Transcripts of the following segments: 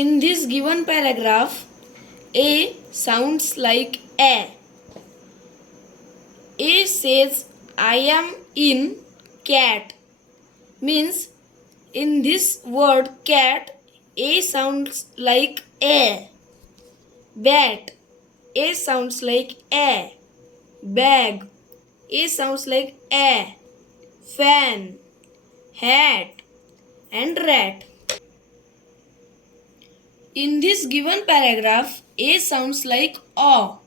In this given paragraph, A sounds like A. A says, I am in cat. Means, in this word cat, A sounds like A. Bat, A sounds like A. Bag, A sounds like A. Fan, hat, and rat. In this given paragraph, A sounds like O.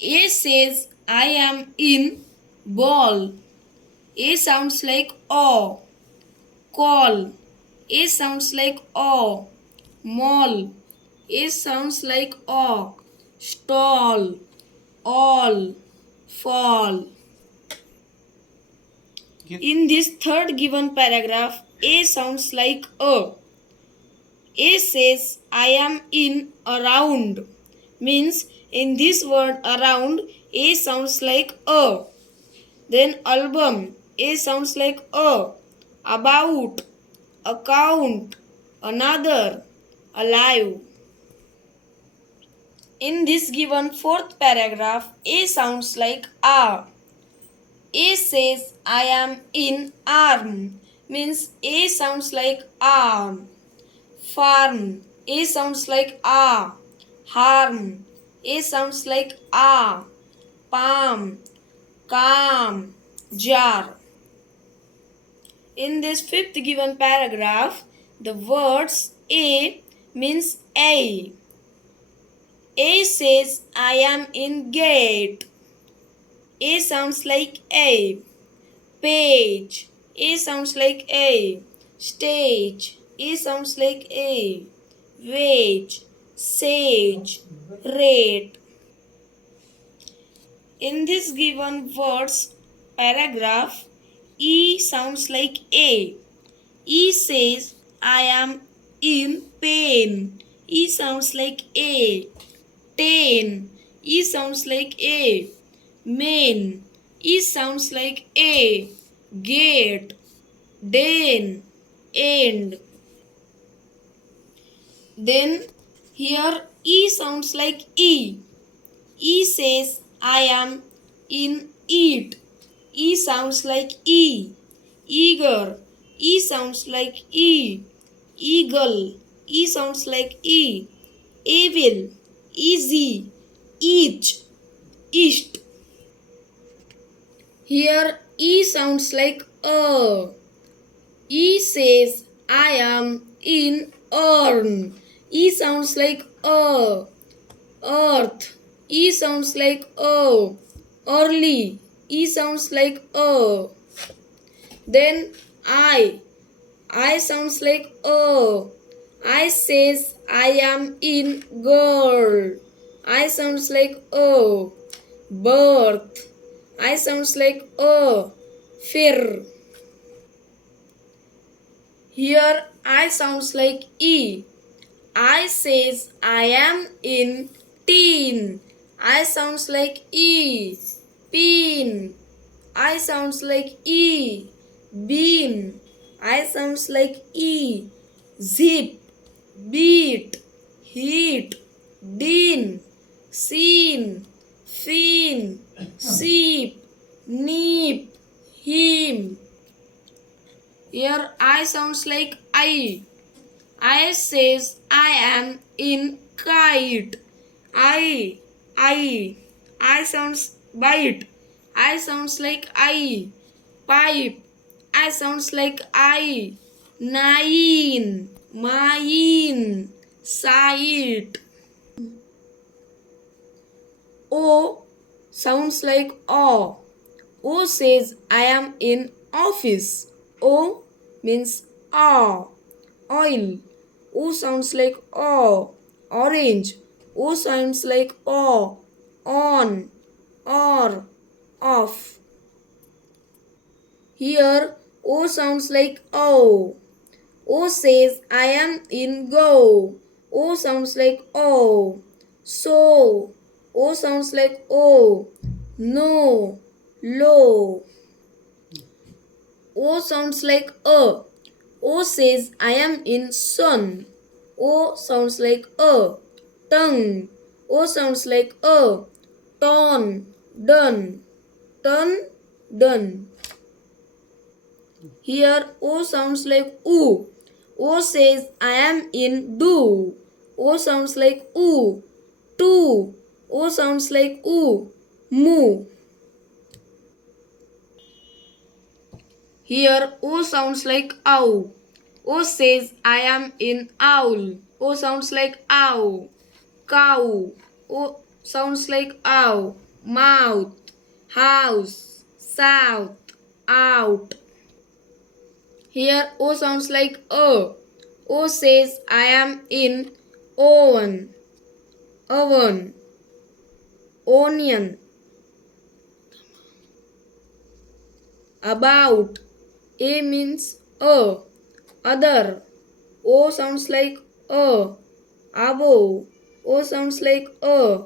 A says, I am in ball. A sounds like O. Call, A sounds like O. Mall, A sounds like O. Stall, all, fall. In this third given paragraph, A sounds like A. A says, I am in around. Means, in this word around, A sounds like A. Then album, A sounds like A. About, account, another, alive. In this given fourth paragraph, A sounds like A. A says, I am in arm. Means, A sounds like arm. Farm, A sounds like A. Harm, A sounds like A. Palm, calm, jar. In this fifth given paragraph, the words A means A. A says, I am in gate. A sounds like A. Page, A sounds like A. Stage, A sounds like A. Wage, sage, rate. In this given words paragraph, E sounds like A. E says, I am in pain. E sounds like A. Ten, E sounds like A. Main, E sounds like A. Gate, den, end. Then here E sounds like E. E says, I am in eat. E sounds like E. Eager, E sounds like E. Eagle, E sounds like E. Evil, easy, each, east. Here E sounds like A. E says, I am in earn. E sounds like A. Earth, E sounds like A. Early, E sounds like A. Then I sounds like A. I says, I am in girl. I sounds like A. Birth, I sounds like A. Fir. Here I sounds like E. I says, I am in teen. I sounds like E. Pin, I sounds like E. Bean, I sounds like E. Zip, beat, heat, dean, seen, fiend, sheep, neep, him. Here I sounds like I. I says, I am in kite. I sounds bite. I sounds like I. Pipe, I sounds like I. Nine, mine, sight. O sounds like O. O says, I am in office. O means oil. O sounds like O. Orange, O sounds like O. On, or, off. Here O sounds like O. O says, I am in go. O sounds like O. So, O sounds like O. No, low. O sounds like A. O says, I am in sun. O sounds like a. Tongue. O sounds like a. Ton. Done. Turn. Done. Here O sounds like oo. O says I am in do. O sounds like oo. To. O sounds like oo. Moo. Here O sounds like ow. O says I am in owl. O sounds like ow. Cow. O sounds like ow. Mouth. House. South. Out. Here O sounds like a. O says I am in oven. Oven. Onion. About. A means a. Other. O sounds like a. Above. O sounds like a.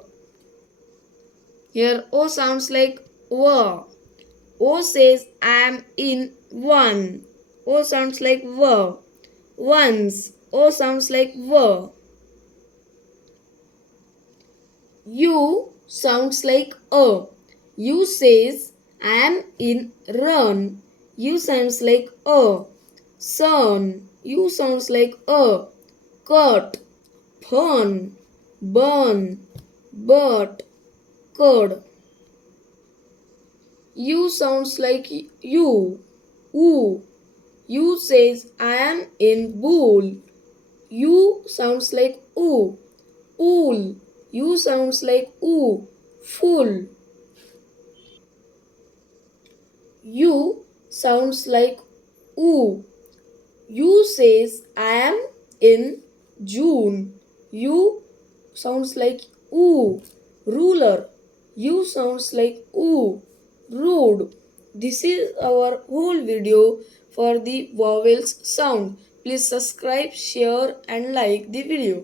Here O sounds like wa. O says I am in one. O sounds like wa. Once. O sounds like wa. U sounds like a. U says I am in run. U sounds like a. Sun. U sounds like a. Cut. Fun. Burn. But. Cud. U sounds like you. Oo. U says I am in bull. U sounds like oo. Ool. U sounds like oo. Full. U sounds like oo. U says I am in June. U sounds like oo. Ruler. U sounds like oo. Rude. This is our whole video for the vowels sound. Please subscribe, share and like the video.